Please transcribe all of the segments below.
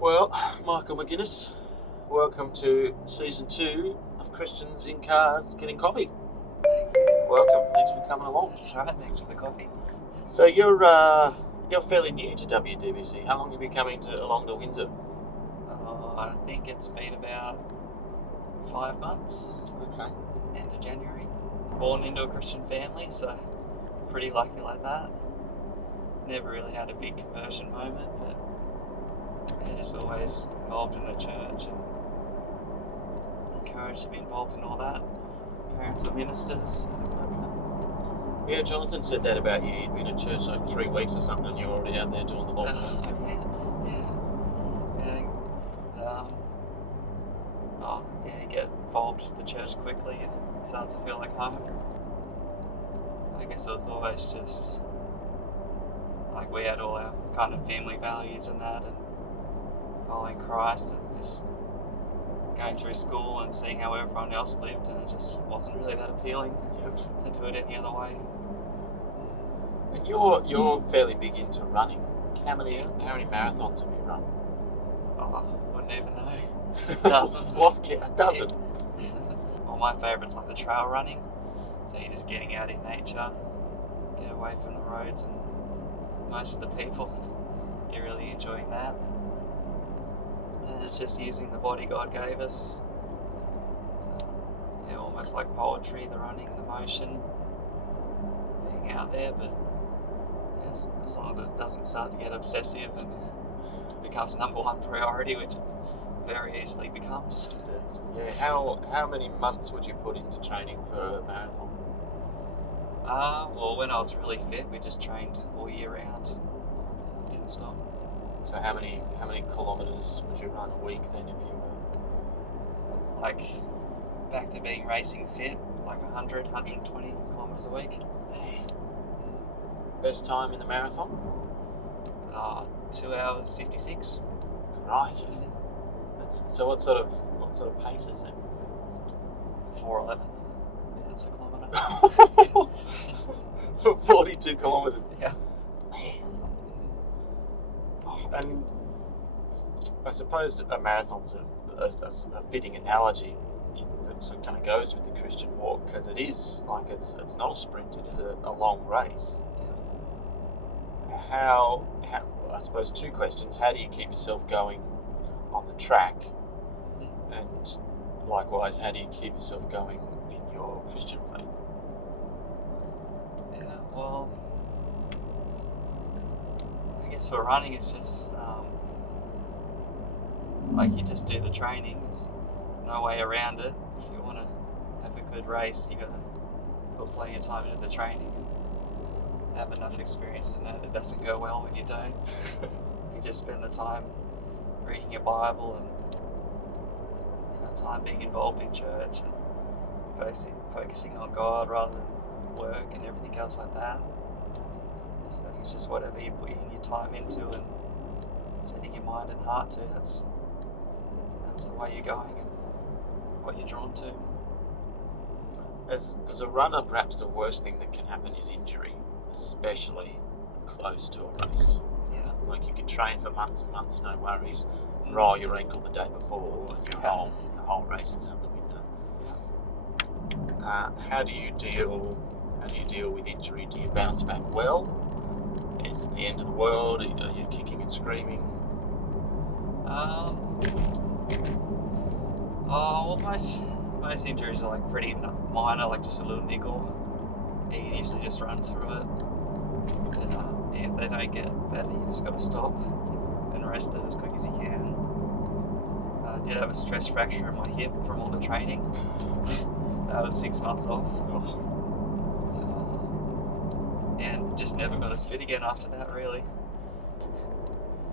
Well, Michael McGuinness, welcome to season 2 of Christians in Cars Getting Coffee. Welcome, thanks for coming along. That's all right, thanks for the coffee. So you're fairly new to WDBC. How long have you been coming along to Windsor? I think it's been about 5 months, Okay. end of January. Born into a Christian family, so pretty lucky like that. Never really had a big conversion moment, but yeah, just always involved in the church and encouraged to be involved in all that. Parents were ministers. Yeah, Jonathan said that about you. You'd been at church like 3 weeks or something and you're already out there doing the long ones. You get involved with the church quickly. It starts to feel like home. I guess it was always just like we had all our kind of family values and that, and following Christ and just going through school and seeing how everyone else lived, and it just wasn't really that appealing to do it any other way. And you're fairly big into running. How many marathons have you run? Wouldn't even know. Dozen. Lost count. A dozen. Well, my favourite's like the trail running. So you're just getting out in nature, get away from the roads and most of the people. You're really enjoying that. And it's just using the body God gave us. So, yeah, almost like poetry, the running, the motion, being out there. But yes, as long as it doesn't start to get obsessive and becomes number one priority, which it very easily becomes. Yeah, how many months would you put into training for a marathon? Well, when I was really fit, we just trained all year round. Didn't stop. So how many kilometres would you run a week then if you were? Like, back to being racing fit, like 100, 120 kilometres a week. Best time in the marathon? 2 hours 56. Right. So what sort of paces then? 4:11 minutes a kilometre. For 42 kilometres. Yeah. Man. And I suppose a marathon's a fitting analogy that sort of kind of goes with the Christian walk, because it is like it's not a sprint, it is a long race. Yeah. How I suppose 2 questions. How do you keep yourself going on the track? Mm-hmm. And likewise, how do you keep yourself going in your Christian faith? Yeah, well, I guess for running it's just like you just do the training. There's no way around it. If you want to have a good race, you got to put plenty of time into the training and have enough experience to know that it doesn't go well when you don't. You just spend the time reading your Bible and time being involved in church and focusing on God rather than work and everything else like that. So I think it's just whatever you're putting your time into and setting your mind and heart to, that's the way you're going and what you're drawn to. As a runner, perhaps the worst thing that can happen is injury, especially close to a race. Yeah. Like you could train for months and months, no worries, roll your ankle the day before and your whole race is out the window. Yeah. How do you deal with injury? Do you bounce back well? Is it the end of the world? Are you kicking and screaming? Well, most injuries are like pretty minor, like just a little niggle. You can usually just run through it. But if they don't get better, you just got to stop and rest it as quick as you can. I did have a stress fracture in my hip from all the training. That was 6 months off. And just never got as fit again after that, really.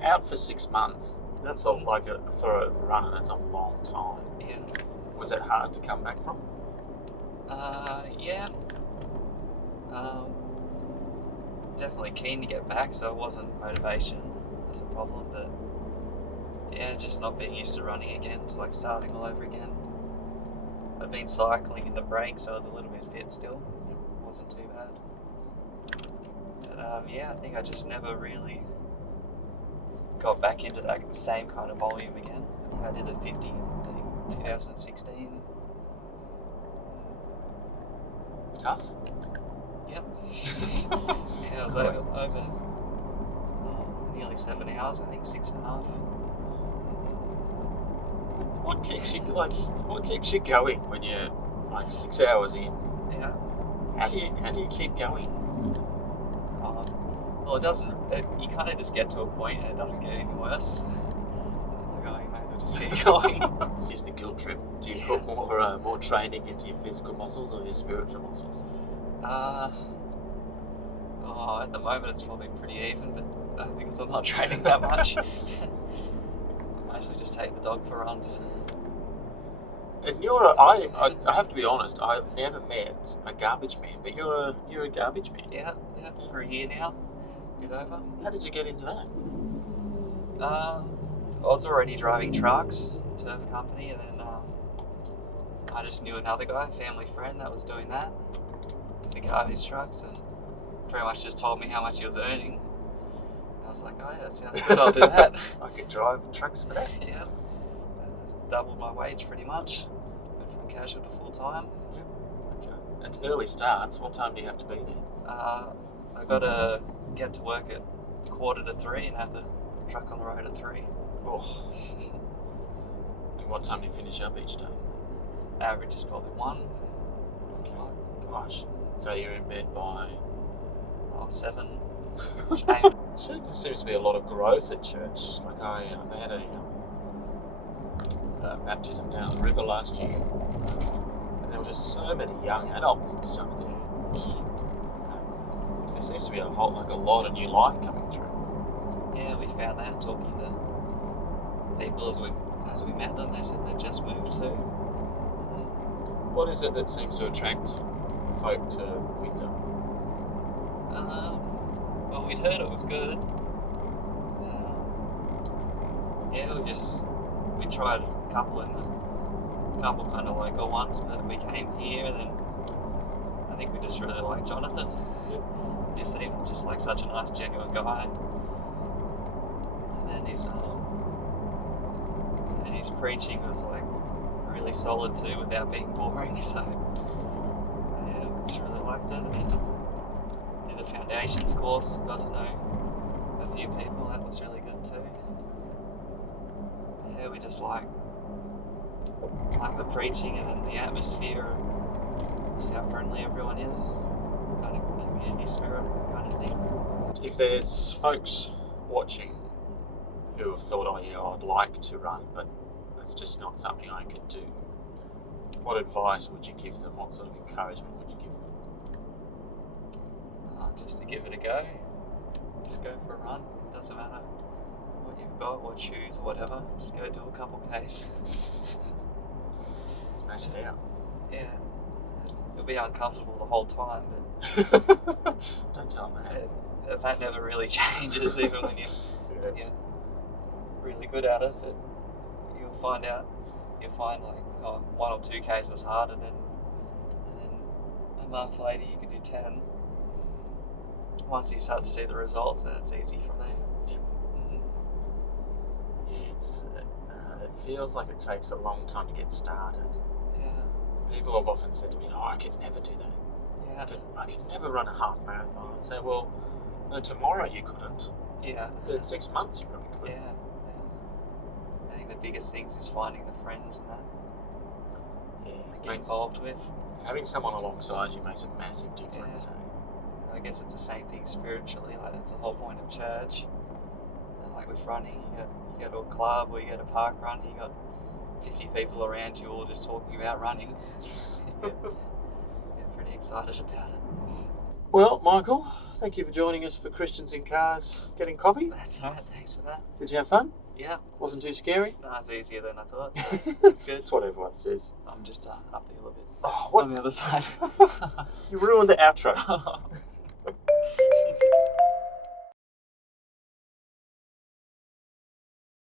Out for 6 months. That's for a runner. That's a long time. Yeah. Was it hard to come back from? Yeah. Definitely keen to get back, so it wasn't motivation as a problem, but yeah, just not being used to running again. It's like starting all over again. I'd been cycling in the break, so I was a little bit fit still. It wasn't too bad. But yeah, I think I just never really got back into that same kind of volume again. I did the 50, I think 2016. Tough. Yep. Yeah, it was over nearly 7 hours, I think 6.5. What keeps you going when you're like 6 hours in? Yeah. How do you keep going? Well, it doesn't. You kind of just get to a point and it doesn't get any worse. So it's like, oh, you may as well just keep going. Just the guilt trip. Do you put more training into your physical muscles or your spiritual muscles? At the moment it's probably pretty even, but I think because I'm not training that much. I mostly just take the dog for runs. And I have to be honest, I've never met a garbage man, but you're a garbage man. Yeah, for a year now. Get over. How did you get into that? I was already driving trucks, turf company, and then I just knew another guy, family friend, that was doing that, the garbage trucks, and pretty much just told me how much he was earning. I was like, oh yeah, that sounds good, I'll do that. I could drive trucks for that. Yeah. Doubled my wage pretty much. Went from casual to full time. Yep. Okay. It's early starts. What time do you have to be there? I got to get to work at 2:45 and have the truck on the road at 3. Oh. And what time do you finish up each day? Average is probably 1. Okay. Gosh. So you're in bed by 7. There seems to be a lot of growth at church. Like they had a baptism down the river last year, and there were just so many young adults and stuff there. There seems to be a lot of new life coming through. Yeah, we found that talking to people as we met them. They said they just moved too. What is it that seems to attract folk to Windsor? Well, we'd heard it was good. We tried a couple kind of local ones, but we came here, and then I think we just really liked Jonathan. Yep. He seemed just like such a nice, genuine guy. And then his preaching was like really solid too, without being boring. So yeah, we just really liked it. And then did the foundations course, got to know a few people. That was really good too. Yeah, we just like the preaching, and then the atmosphere, and just how friendly everyone is, kind of community spirit kind of thing. If there's folks watching who have thought, oh yeah, I'd like to run, but it's just not something I could do, what advice would you give them? What sort of encouragement would you give them? Just to give it a go. Just go for a run. Doesn't matter what you've got, what shoes or whatever. Just go do a couple Ks. Smash it out. Yeah. It'll be uncomfortable the whole time, but don't tell them that. That never really changes, even when you're really good at it. But you'll find like 1 or 2 Ks was hard, and then a month later you can do 10. Once you start to see the results, then it's easy from there. Yep. Mm-hmm. Yeah, it feels like it takes a long time to get started. Yeah. People have often said to me, "Oh, I could never do that. Yeah. I could never run a half marathon." I say, "Well, no, tomorrow you couldn't. Yeah. But in 6 months you probably could." Yeah. I think the biggest things is finding the friends and that. Yeah. Get involved with. Having someone alongside you makes a massive difference. Yeah. I guess it's the same thing spiritually. Like, that's the whole point of church. And like with running, you go to a club or you go to park run, you got 50 people around you all just talking about running. Get pretty excited about it. Well, Michael, thank you for joining us for Christians in Cars Getting Coffee. That's all right, thanks for that. Did you have fun? Yeah. Wasn't too scary? No, it's easier than I thought. It's good. That's what everyone says. I'm just up the hill a bit. Oh, what? On the other side. You ruined the outro.